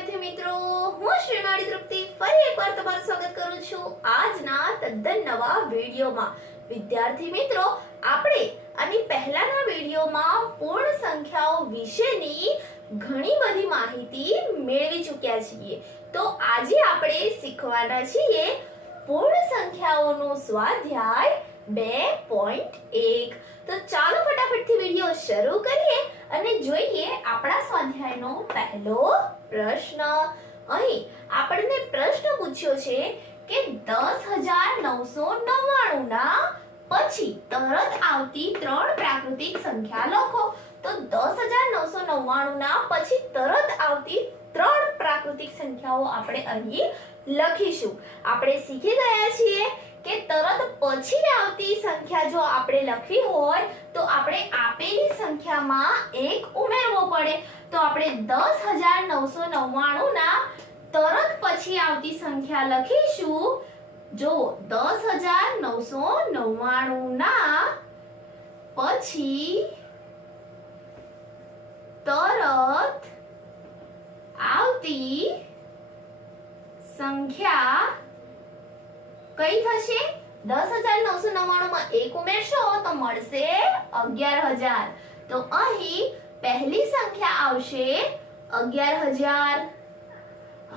વિદ્યાર્થી મિત્રો, હું શ્રીમાળી તૃપ્તિ ફરી એકવાર તમારું સ્વાગત કરું છું આજના તદ્દન નવા વિડીયોમાં। વિદ્યાર્થી મિત્રો, આપણે આની પહેલાના વિડીયોમાં પૂર્ણ સંખ્યાઓ વિશેની ઘણી બધી માહિતી મેળવી ચૂક્યા છીએ। તો આજે આપણે શીખવાના છીએ પૂર્ણ સંખ્યાઓનો સ્વાધ્યાય 2.1। તો ચાલો ફટાફટથી વિડીયો શરૂ કરીએ અને જોઈએ આપણા સ્વાધ્યાયનો પહેલો પ્રશ્ન। અહીં આપણને પ્રશ્ન પૂછ્યો છે કે 10,999 ના પછી તરત આવતી ત્રણ પ્રાકૃતિક સંખ્યા લખો। તો 10,999 ના પછી તરત આવતી ત્રણ પ્રાકૃતિક સંખ્યાઓ આપણે અહીં લખીશું। આપણે શીખી ગયા છીએ કે તરત પછી આવતી સંખ્યા જો આપણે લખવી હોય તો આપણે આપેલી સંખ્યામાં એક ઉમેરવો પડે। તો આપણે 10,999 ના તરત પછી આવતી સંખ્યા લખીશું। જો 10,999 ના પછી તરત આવતી સંખ્યા કઈ થશે? 10,999 માં એક ઉમેરશો તો મળશે 11,000। તો અહીં પહેલી સંખ્યા આવશે 11,000।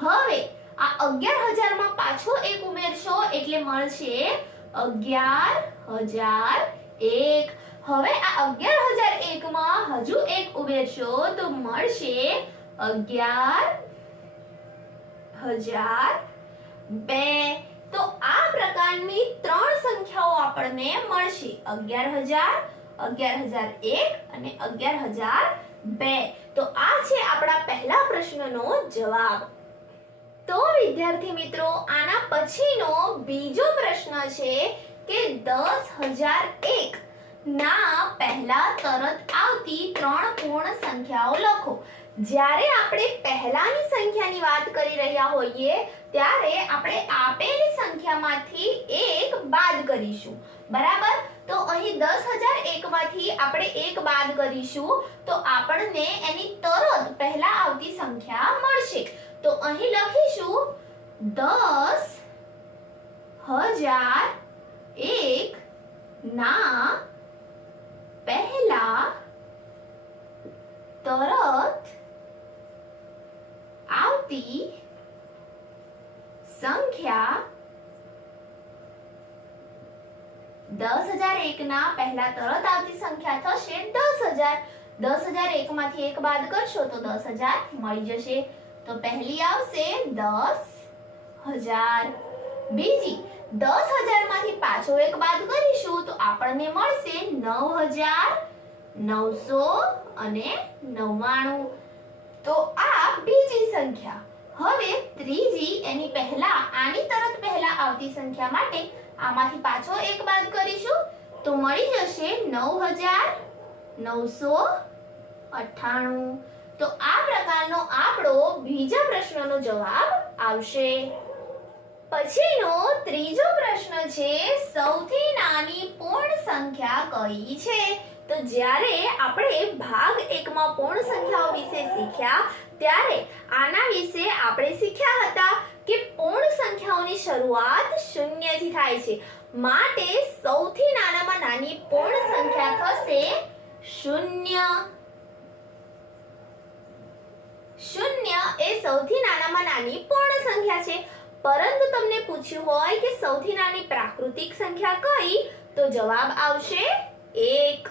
હવે આ 11,000 માં પાછો એક ઉમેરશો એટલે મળશે 11,001। હવે આ 11,001 માં હજુ એક ઉમેરશો તો મળશે 11,002। તો આ પ્રકારની ત્રણ સંખ્યાઓ આપણને મળશે 11,000, 11,001 અને 11,002। તો આ છે આપણા પહેલા પ્રશ્નનો જવાબ। તો વિદ્યાર્થી મિત્રો, આના પછીનો બીજો પ્રશ્ન છે કે 10,001 ના પહેલા તરત આવતી ત્રણ પૂર્ણ સંખ્યાઓ લખો। જ્યારે આપણે પહેલાની સંખ્યાની વાત કરી રહ્યા હોઈએ ત્યારે આપણે આપેલી સંખ્યામાંથી એક બાદ કરીશું, બરાબર? તો અહીં 10,001 માંથી આપણે એક બાદ કરીશું તો આપણને એની તરત પહેલા આવતી સંખ્યા મળશે। તો અહીં લખીશું 10,001 ના પહેલા તરત આવતી સંખ્યા 10,001 ના પહેલા તરત આવતી સંખ્યા થશે 10,000। 10,001 માંથી એક બાદ કરશો તો 10,000 મળી જશે। તો પહેલી આવશે 10,000। બીજી 10,000 માંથી પાછો એક બાદ કરીશું તો આપણને મળશે 9,999। તો આ બીજી સંખ્યા। હવે ત્રીજી એની પહેલા આની તરત પહેલા આવતી સંખ્યા માટે આમાંથી પાછો એક બાદ કરીશું તો મળી જશે 9,998। તો આ પ્રકારનો આપણો બીજા પ્રશ્નનો જવાબ આવશે। પછીનો ત્રીજો પ્રશ્ન છે સૌથી નાની પૂર્ણ સંખ્યા કઈ છે? તો જ્યારે આપણે ભાગ 1 માં પૂર્ણ સંખ્યાઓ વિશે શીખ્યા ત્યારે આના વિશે આપણે શીખ્યા હતા કે પૂર્ણ સંખ્યાઓની શરૂઆત શૂન્યથી થાય છે, માટે સૌથી નાનામાં નાની પૂર્ણ સંખ્યા થશે 0। 0 એ સૌથી નાનામાં નાની પૂર્ણ સંખ્યા છે। પરંતુ તમને પૂછ્યું હોય કે સૌથી નાની પ્રાકૃતિક સંખ્યા કઈ તો જવાબ આવશે 1।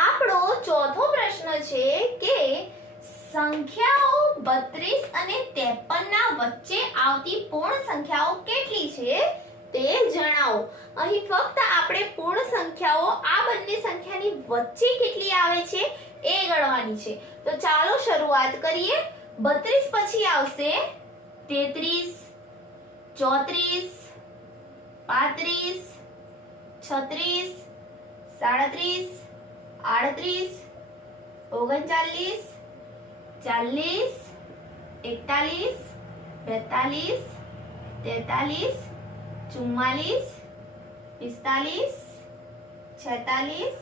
આપણો ચોથો પ્રશ્ન છે કે સંખ્યાઓ 32 અને 53 ના વચ્ચે આવતી પૂર્ણ સંખ્યાઓ કેટલી છે તે જણાવો। અહીં ફક્ત આપણે પૂર્ણ સંખ્યાઓ આ બંને સંખ્યાની વચ્ચે કેટલી આવે છે એ ગણવાની છે। તો ચાલો શરૂઆત કરીએ। 32 પછી આવશે 33, 34, 35, 36, 37, 38, 39, 40, 41, 42, 43, 44, 45, 46, 47,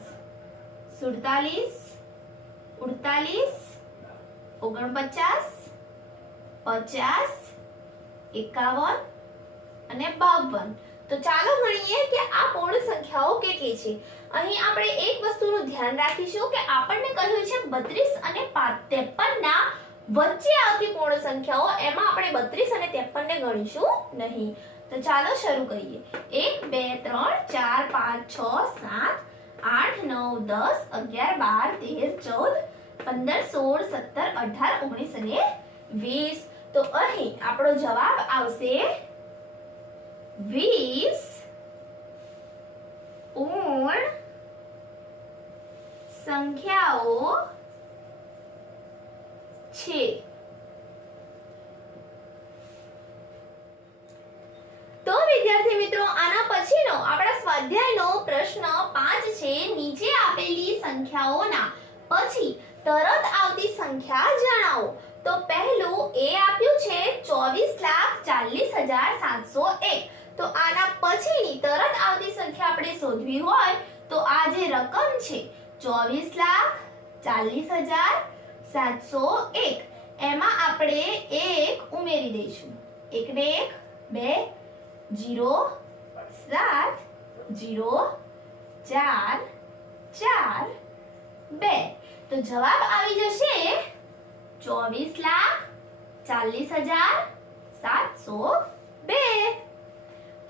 48, 49, 50, 51 અને 52. તો ચાલો ગણીએ કે આ પૂર્ણ સંખ્યાઓ કેટલી છે. અહીં આપણે એક વસ્તુનું ધ્યાન રાખીશું કે આપણને કહ્યું છે 32 અને 53 ના વચ્ચે આવતી પૂર્ણ સંખ્યાઓ, એમાં આપણે 32 અને 53 ને ગણીશું નહીં. તો ચાલો શરૂ કરીએ. 1 2 3 4 5 6 7 8 9 10 11 12 13 14 15 16 17 18 19 અને 20. તો અહીં આપણો જવાબ આવશે 20 પૂર્ણ સંખ્યાઓ છે. તો વિદ્યાર્થી મિત્રો, આના પછીનો આપણા સ્વાધ્યાયનો પ્રશ્ન 5 છે. નીચે આપેલી સંખ્યાઓના પછી તરત આવતી સંખ્યા જણાવો. તો પહેલું એ આપ્યું છે 24,40,701. તો આના પછીની તરત આવતી સંખ્યા આપણે શોધવી હોય તો આ જે રકમ છે 24,40,701, એમાં આપણે 1 ઉમેરી દઈશું. 1 ને 1 2 0 7 0 4 4 2. તો જવાબ આવી જશે 24,40,702.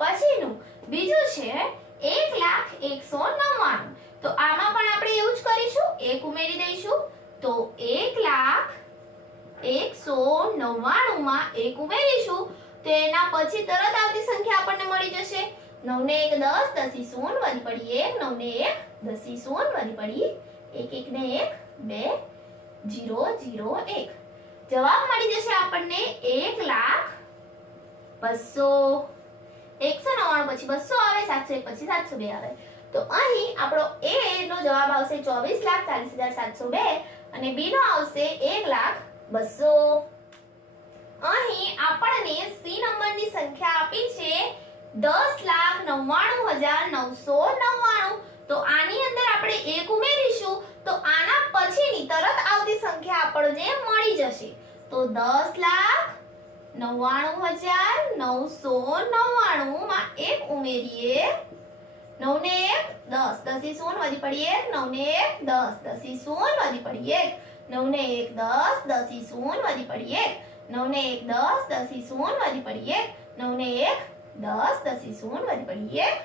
પછીનું બીજું છે 1,01,99. તો આમાં પણ આપણે એવું જ કરીશું, 1 ઉમેરી દઈશું. તો 1,01,99 માં 1 ઉમેરીશું તો એના પછી તરત આવતી સંખ્યા આપણને મળી જશે. 9 ને 1 10, 10 0 વધી પડી 1, 9 ને 1 10 0 વધી પડી 1, 1 ને 1 2 0 0 1. જવાબ મળી જશે આપણને 1,02,000. 199 પછી 200 આવે, 701 પછી 702 આવે. તો અહીં આપણો A નો જવાબ આવશે 24,40,702 અને B નો આવશે 1,02,000. અહીં આપણને C નંબરની સંખ્યા આપી છે 10,99,999. તો આની અંદર આપણે 1 ઉમેરીશું તો આના પછીની તરત આવતી સંખ્યા આપણને મળી જશે. તો 10,99,999 માં 1 ઉમેરીએ. 9 ને 1 10, 10 0 વધી પડી 1, 9 ને 1 10, 10 0 વધી પડી 1, 9 ને 1 10, 10 0 વધી પડી 1, 9 ને 1 10, 10 0 વધી પડી 1, 9 ને 1 10, 10 0 વધી પડી 1,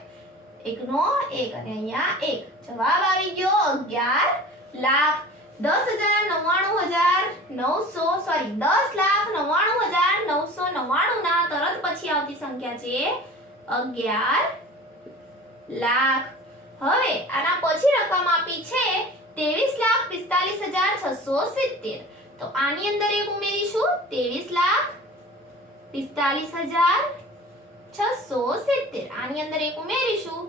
1 નો 1 અને અહીંયા 1. જવાબ આવી ગયો 11,00,000. 10,99,999 ના તરત પછી આવતી સંખ્યા છે 11,00,000. હવે આના પછી રકમ આપી છે 23,45,670. તો આની અંદર 1 ઉમેરીશું. 23,45,670. આની અંદર 1 ઉમેરીશું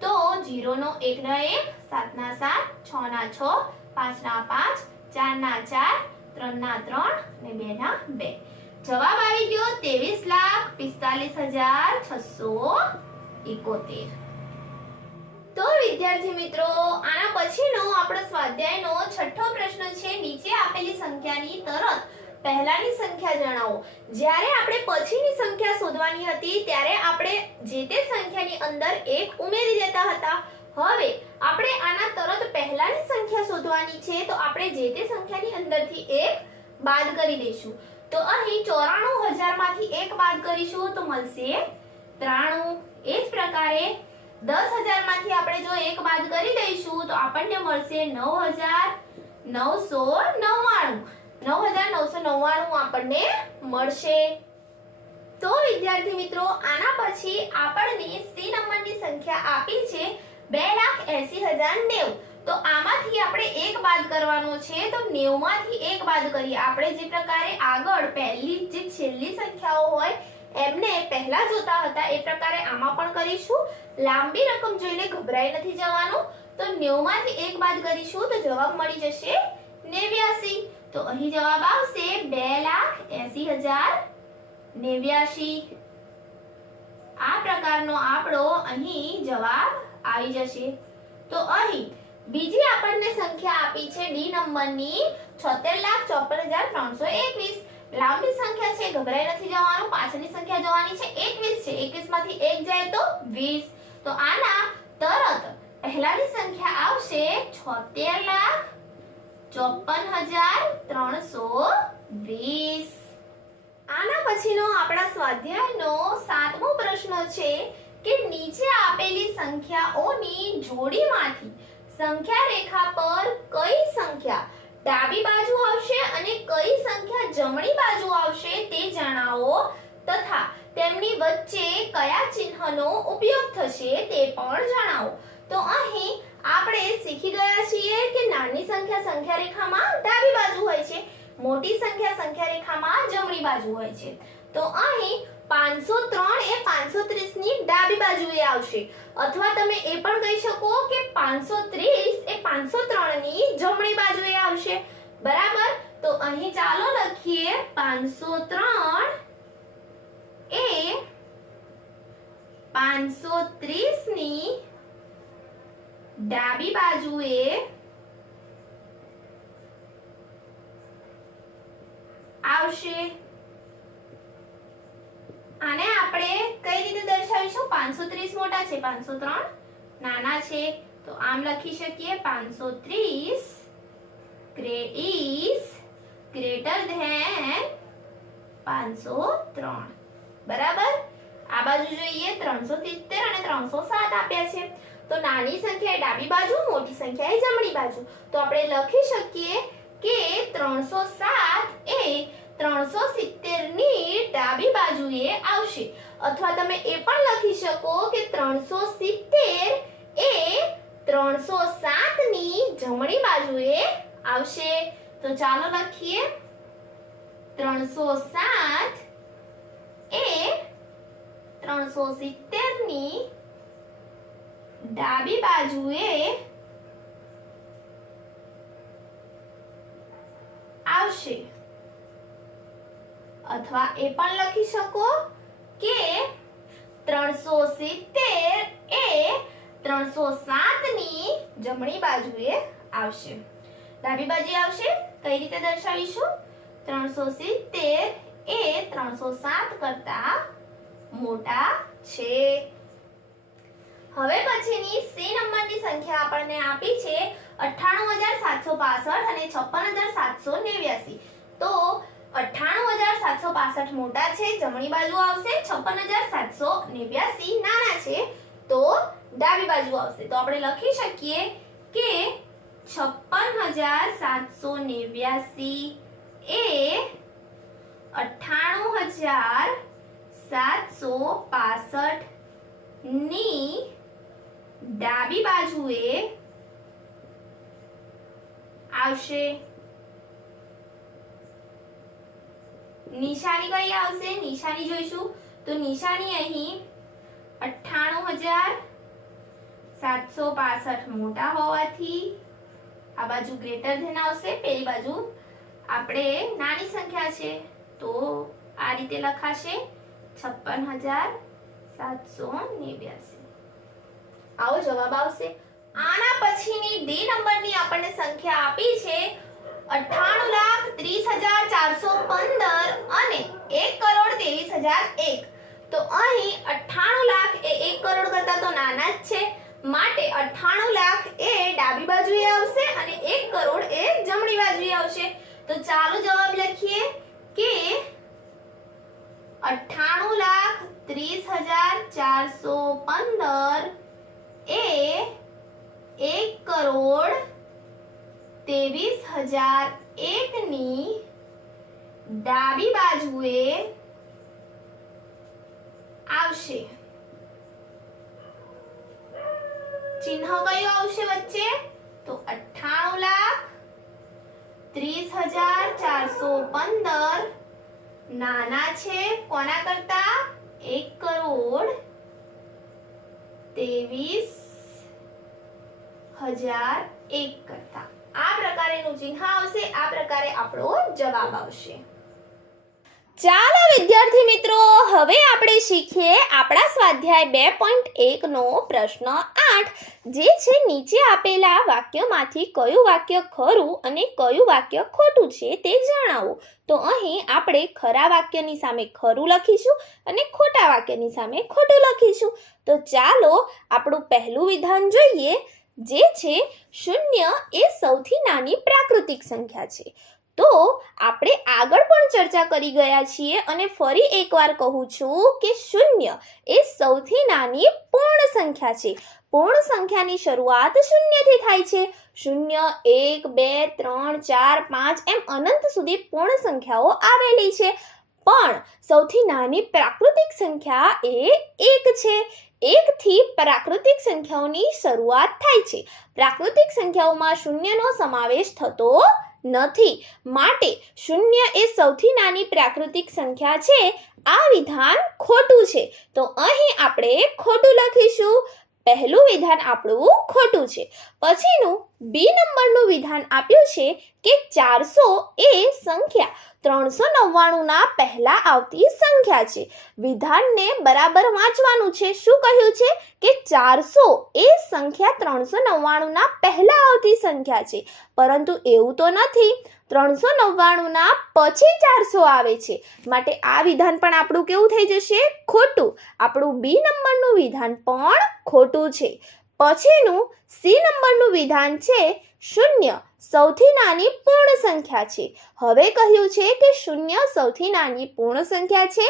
તો 0 નો 1 ના 1, 7 ના 7, 6 ના 6, 5 ના 5, 4 ના 4, 3 ના 3 અને 2 ના 2. જવાબ આવી ગયો 23,45,671. તો વિદ્યાર્થી મિત્રો, આના પછીનો આપણો સ્વાધ્યાયનો 6થો પ્રશ્ન છે. નીચે આપેલી સંખ્યાની તરત પહેલાની સંખ્યા જણાવો. જ્યારે આપણે પછીની સંખ્યા શોધવાની હતી ત્યારે આપણે જે તે સંખ્યાની અંદર 1 ઉમેરી દેતા હતા. હવે આપણે આના તરત પહેલાની સંખ્યા શોધવાની છે તો આપણે જે તે સંખ્યાની અંદરથી 1 બાદ કરી દઈશું. તો અહીં 94,000 માંથી 1 બાદ કરીશું તો મળશે 93. એ જ પ્રકારે 10,000 માંથી આપણે જો 1 બાદ કરી દઈશું તો આપણને મળશે 9,999. 9,999 આપણને મળશે. તો વિદ્યાર્થી મિત્રો, આના પછી આપણને C નંબરની સંખ્યા આપી છે 2,80,090. તો આમાંથી આપણે 1 બાદ કરવાનો છે. તો 90 માંથી 1 બાદ કરીએ. આપણે જે પ્રકારે આગળ પહેલી જે છેલ્લી સંખ્યાઓ હોય એમને પહેલા જોતા હતા એ પ્રકારે આમાં પણ કરીશું. લાંબી રકમ જોઈને ગભરાઈ નથી જવાનું. તો 90 માંથી 1 બાદ કરીશું તો જવાબ મળી જશે 89. તો અહીં જવાબ આવશે 2,80,089. આ પ્રકારનો આપણો અહીં જવાબ આવી જશે. તો અહીં બીજી આપણને સંખ્યા આપી છે D નંબરની 76,54,321. લાંબી સંખ્યા છે, ગભરાઈ નથી જવાનું. પાછળની સંખ્યા જોવાની છે. 21 છે. 21 માંથી 1 જાય તો 20. તો આના તરત પહેલાની સંખ્યા આવશે 76,54,320. આના પછીનો આપણા સ્વાધ્યાયનો 7મો પ્રશ્ન છે કે નીચે આપેલી સંખ્યાઓની જોડીમાંથી સંખ્યા રેખા પર કઈ સંખ્યા ડાબી બાજુ આવશે અને કઈ સંખ્યા જમણી બાજુ આવશે તે જણાવો તથા તેમની વચ્ચે કયા ચિહ્નનો ઉપયોગ થશે તે પણ જણાવો. તો અહીં આપણે શીખી ગયા છીએ કે નાની સંખ્યા સંખ્યા રેખામાં ડાબી બાજુ હોય છે, મોટી સંખ્યા સંખ્યા રેખામાં જમણી બાજુ હોય છે. તો અહીં 503 એ 530 ની ડાબી બાજુએ આવશે, અથવા તમે એ પણ કહી શકો કે 530 એ 503 ની જમણી બાજુએ આવશે. બરાબર. તો અહીં ચાલો લખીએ 503 એ 530 ની ડાબી બાજુએ આવશે. આને આપણે કઈ રીતે દર્શાવીશું? 530 મોટા છે, 503 નાના છે, તો આમ લખી શકીએ 530 is greater than 503. બરાબર. આ બાજુ જોઈએ 370 અને 307 આપ્યા છે. તો નાની સંખ્યા એ ડાબી બાજુ, મોટી સંખ્યા એ જમણી બાજુ. તો આપણે લખી શકીએ કે 307 એ 370 ની ડાબી બાજુએ આવશે, અથવા તમે એ પણ લખી શકો કે 370 એ 307 ની જમણી બાજુએ આવશે. તો ચાલો લખીએ 307 એ 370 ની ડાબી બાજુએ આવશે, અથવા એ પણ લખી શકો કે 370 એ 307 ની જમણી બાજુએ આવશે. ડાબી બાજુએ આવશે. કઈ રીતે દર્શાવીશું? 370 એ 307 કરતા મોટા છે. હવે પછીની સી નંબરની સંખ્યા આપણને આપી છે 98,765 અને 56,789. તો 98,765 મોટા છે, જમણી બાજુ આવશે. 56,789 નાના છે, તો ડાબી બાજુ આવશે. તો આપણે લખી શકીએ કે 56,789 એ 98,765 ની ડાબી બાજુએ આવશે. નિશાની કઈ આવશે? નિશાની જોઈશું. તો નિશાની અહીં 98,765 મોટા હોવાથી આ બાજુ ગ્રેટર ધેન આવશે, પેલી બાજુ આપણે નાની સંખ્યા છે, તો આ રીતે લખાશે 56,789. આવો જવાબ આવશે. આના પછીની ડી નંબરની આપણને સંખ્યા આપી છે 98,30,415 અને 1,23,001. તો અહીં 98 લાખ એ 1 કરોડ કરતા તો નાના જ છે, માટે 98 લાખ એ ડાબી બાજુએ આવશે અને 1 કરોડ એ જમણી બાજુએ આવશે. તો ચાલો જવાબ લખીએ કે 98,30,415 એ 1,23,001 ની ડાબી બાજુએ આવશે. ચિહ્ન કયું આવશે વચ્ચે? તો 98,30,415 નાના છે કોના કરતા? 1,23,001 કરતા. આ પ્રકારેનું ચિહ્ન આવશે. આ પ્રકારે આપણો જવાબ આવશે. ચાલો વિદ્યાર્થી મિત્રો, હવે આપણે શીખીએ આપણા સ્વાધ્યાય 2.1 નો પ્રશ્ન 8, જે છે નીચે આપેલા વાક્યમાંથી કયું વાક્ય ખરું અને કયું વાક્ય ખોટું છે તે જણાવો. તો અહીં આપણે ખરા વાક્યની સામે ખરું લખીશું અને ખોટા વાક્યની સામે ખોટું લખીશું. તો ચાલો આપણું પહેલું વિધાન જોઈએ, જે છે 0 એ સૌથી નાની પ્રાકૃતિક સંખ્યા છે. તો આપણે આગળ પણ ચર્ચા કરી ગયા છીએ અને ફરી એકવાર કહું છું કે 0 એ સૌથી નાની પૂર્ણ સંખ્યા છે. પૂર્ણ સંખ્યાની શરૂઆત 0 થી થાય છે. 0, 1, 2, 3, 4, 5 એમ અનંત સુધી પૂર્ણ સંખ્યાઓ આવેલી છે. પણ સૌથી નાની પ્રાકૃતિક સંખ્યા એ 1 છે. 1 થી પ્રાકૃતિક સંખ્યાઓની શરૂઆત થાય છે. પ્રાકૃતિક સંખ્યાઓમાં 0 નો સમાવેશ થતો નથી, માટે 0 એ સૌથી નાની પ્રાકૃતિક સંખ્યા છે. આ વિધાન ખોટું છે. તો અહીં આપણે ખોટું લખીશું. પહેલું વિધાન આપણું ખોટું છે. પછીનું બી નંબરનું વિધાન આપ્યું છે કે 400 એ સંખ્યા 399 ના પહેલા આવતી સંખ્યા છે. વિધાનને બરાબર વાંચવાનું છે. શું કહ્યું છે કે 400 એ સંખ્યા 399 ના પહેલા આવતી સંખ્યા છે, પરંતુ એવું તો નથી. 399 ના પછી 400 આવે છે, માટે આ વિધાન પણ આપણું કેવું થઈ જશે? ખોટું. આપણું બી નંબરનું વિધાન પણ ખોટું છે. પછીનું સી નંબરનું વિધાન છે 0 સૌથી નાની પૂર્ણ સંખ્યા છે. હવે કહ્યું છે કે 0 સૌથી નાની પૂર્ણ સંખ્યા છે,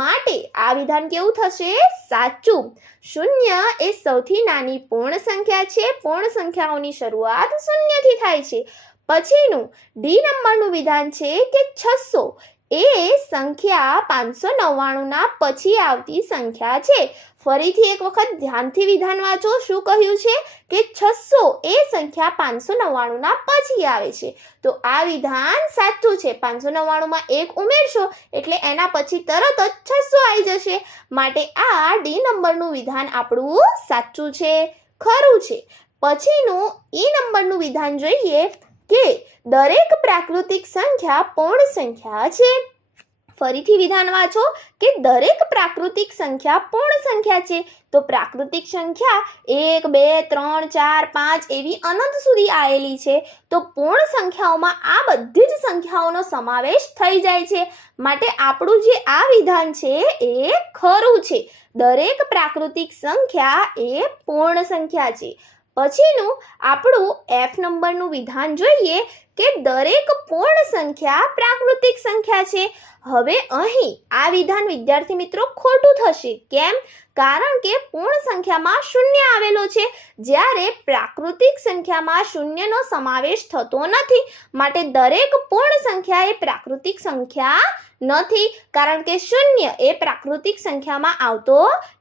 માટે આ વિધાન કેવું થશે? સાચું. 0 એ સૌથી નાની પૂર્ણ સંખ્યા છે. પૂર્ણ સંખ્યાઓની શરૂઆત 0 થી થાય છે. પછીનું ડી નંબરનું વિધાન છે કે 600 એ સંખ્યા 599 ના પછી આવતી સંખ્યા છે. ફરીથી એક વખત ધ્યાનથી વિધાન વાંચો. શું કહ્યું છે કે 600 એ સંખ્યા 599 ના પછી આવે છે. તો આ વિધાન સાચું છે. 599 માં 1 ઉમેરશો એટલે એના પછી તરત જ 600 આવી જશે, માટે આ ડી નંબરનું વિધાન આપણું સાચું છે, ખરું છે. પછીનું ઈ નંબરનું વિધાન જોઈએ કે દરેક પ્રાકૃતિક સંખ્યા પૂર્ણ સંખ્યા છે. ફરીથી વિધાન વાંચો કે દરેક પ્રાકૃતિક સંખ્યા પૂર્ણ સંખ્યા છે. તો પ્રાકૃતિક સંખ્યા 1, 2, 3, 4, 5 એવી અનંત સુધી આવેલી છે. તો પૂર્ણ સંખ્યાઓમાં આ બધી જ સંખ્યાઓનો સમાવેશ થઈ જાય છે, માટે આપણું જે આ વિધાન છે એ ખરું છે. દરેક પ્રાકૃતિક સંખ્યા એ પૂર્ણ સંખ્યા છે. પછીનું આપણું એફ નંબરનું વિધાન જોઈએ કે દરેક પૂર્ણ સંખ્યા પ્રાકૃતિક સંખ્યા છે. હવે અહીં આ વિધાન વિદ્યાર્થી મિત્રો ખોટું થશે. કેમ? કારણ કે પૂર્ણ સંખ્યામાં 0 આવેલો છે, જ્યારે પ્રાકૃતિક સંખ્યામાં 0 નો સમાવેશ થતો નથી, માટે દરેક પૂર્ણ સંખ્યા એ પ્રાકૃતિક સંખ્યા નથી, કારણ કે 0 એ પ્રાકૃતિક સંખ્યામાં આવતો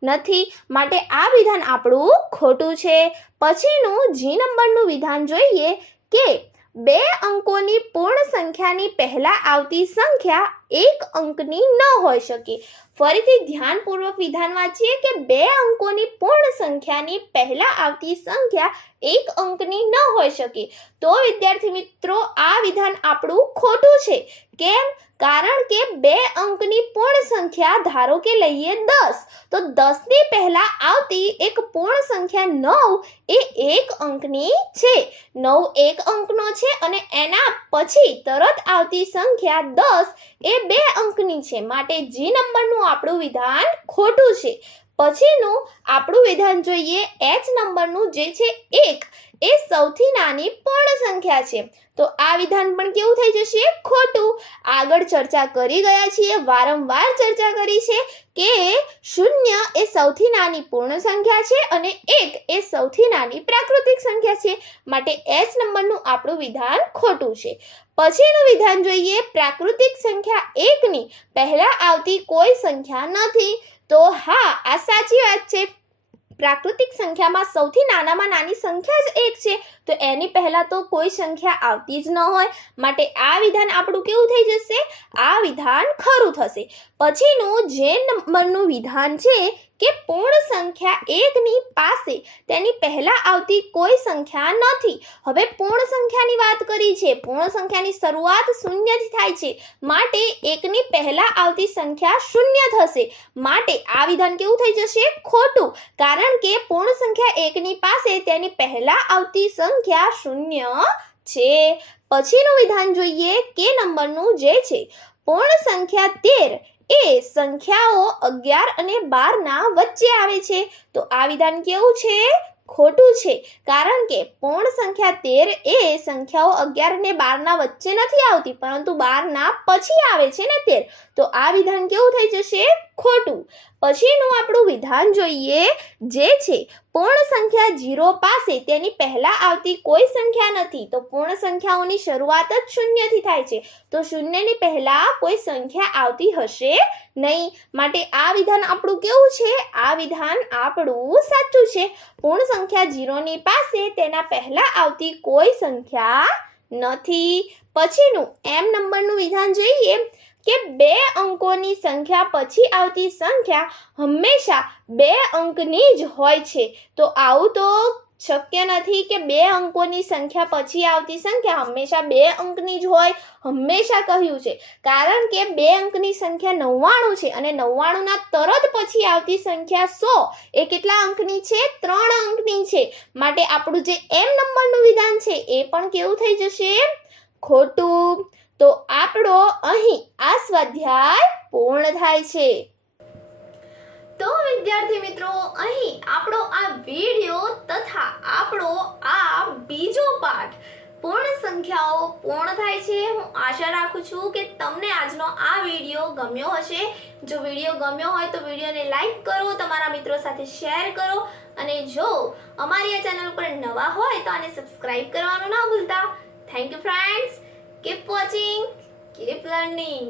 નથી, માટે આ વિધાન આપણું ખોટું છે. પછીનું જી નંબરનું વિધાન જોઈએ કે 2 અંકોની પૂર્ણ સંખ્યાની પહેલા આવતી સંખ્યા 1 અંકની ન હોઈ શકે. ફરીથી ધ્યાનપૂર્વક વિધાન વાંચીએ કે 2 અંકોની પૂર્ણ સંખ્યાની પહેલા આવતી સંખ્યા 1 અંકની ન હોઈ શકે. તો વિદ્યાર્થી મિત્રો આ વિધાન આપણું ખોટું છે. કેમ? કારણ કે 2 અંકની પૂર્ણ સંખ્યા ધારો કે લઈએ 10, તો 10 ની પહેલા આવતી એક પૂર્ણ સંખ્યા 9 એ 1 અંકની છે. 9 1 અંકનો છે અને એના પછી તરત આવતી સંખ્યા 10 એ 2 અંકની છે, માટે જી નંબરનું આપણું વિધાન ખોટું છે. પછીનું આપણું વિધાન જોઈએ એચ નંબરનું, જે છે 1 એ સૌથી નાની પૂર્ણ સંખ્યા છે. તો આ વિધાન પણ કેવું થઈ જશે? ખોટું. આગળ ચર્ચા કરી ગયા છીએ, વારંવાર ચર્ચા કરી છે કે 0 એ સૌથી નાની પૂર્ણ સંખ્યા છે અને 1 એ સૌથી નાની પ્રાકૃતિક સંખ્યા છે, માટે એચ નંબરનું આપણું વિધાન ખોટું છે. પછીનું વિધાન જોઈએ પ્રાકૃતિક સંખ્યા 1 ની પહેલા આવતી કોઈ સંખ્યા નથી. તો હા, આ સાચી વાત છે. પ્રાકૃતિક સંખ્યામાં સૌથી નાનામાં નાની સંખ્યા જ 1 છે, તો એની પહેલા તો કોઈ સંખ્યા આવતી જ ન હોય, માટે આ વિધાન આપણું કેવું થઈ જશે? આ વિધાન ખરું થશે. પછીનું જે નંબરનું વિધાન છે કે પૂર્ણ સંખ્યા એકની પાસે તેની પહેલા આવતી કોઈ સંખ્યા નથી. હવે પૂર્ણ સંખ્યાની વાત કરી છે. પૂર્ણ સંખ્યાની શરૂઆત શૂન્યથી થાય છે, માટે એકની પહેલા આવતી સંખ્યા શૂન્ય થશે. માટે આ વિધાન કેવું થઈ જશે? ખોટું, કારણ કે પૂર્ણ સંખ્યા એકની પાસે તેની પહેલા આવતી સંખ્યા શૂન્ય છે. પછીનું વિધાન જોઈએ કે નંબરનું જે છે પૂર્ણ સંખ્યા 13 એ સંખ્યાઓ 11 અને 12 ના વચ્ચે આવે છે. તો આ વિધાન કેવું છે? ખોટું છે, કારણ કે પૂર્ણ સંખ્યા 13 એ સંખ્યાઓ 11 અને 12 ના વચ્ચે નથી આવતી, પરંતુ 12 ના પછી આવે છે ને 13. તો આ વિધાન કેવું થઈ જશે? ખોટું. પછીનું આપણું વિધાન જોઈએ જે છે પૂર્ણ સંખ્યા 0 પાસે તેની પહેલા આવતી કોઈ સંખ્યા નથી. તો પૂર્ણ સંખ્યાઓની શરૂઆત જ શૂન્યથી થાય છે, તો શૂન્યની પહેલા કોઈ સંખ્યા આવતી હશે નહીં. માટે આ વિધાન આપણું કેવું છે? આ વિધાન આપણું સાચું છે. પૂર્ણ સંખ્યા 0 ની પાસે તેના પહેલા આવતી કોઈ સંખ્યા નથી. પછીનું m નંબરનું વિધાન જોઈએ કે 2 અંકોની સંખ્યા પછી આવતી સંખ્યા હંમેશા 2 અંકની જ હોય છે. તો આવું તો શક્ય નથી કે 2 અંકોની સંખ્યા પછી આવતી સંખ્યા હંમેશા 2 અંકની જ હોય. હંમેશા કહ્યું છે, કારણ કે 2 અંકની સંખ્યા 99 છે અને 99 ના તરત પછી આવતી સંખ્યા 100 એ કેટલા અંકની છે? 3 અંકની છે. માટે આપણું જે m નંબરનું વિધાન છે એ પણ કેવું થઈ જશે? ખોટું. તો આપણો અહીં આ સ્વાધ્યાય પૂર્ણ થાય છે. તો વિદ્યાર્થી મિત્રો, અહીં આપણો આ વિડિયો તથા આપણો આ બીજો પાઠ પૂર્ણ સંખ્યાઓ પૂર્ણ થાય છે. હું આશા રાખું છું કે તમને આજનો આ વિડિયો ગમ્યો હશે. જો વિડિયો ગમ્યો હોય તો વિડિયોને લાઈક કરો, તમારા મિત્રો સાથે શેર કરો, અને જો અમારી આ ચેનલ પર નવા હોય તો આને સબસ્ક્રાઇબ કરવાનું ના ભૂલતા. Thank you friends. Keep watching, keep learning.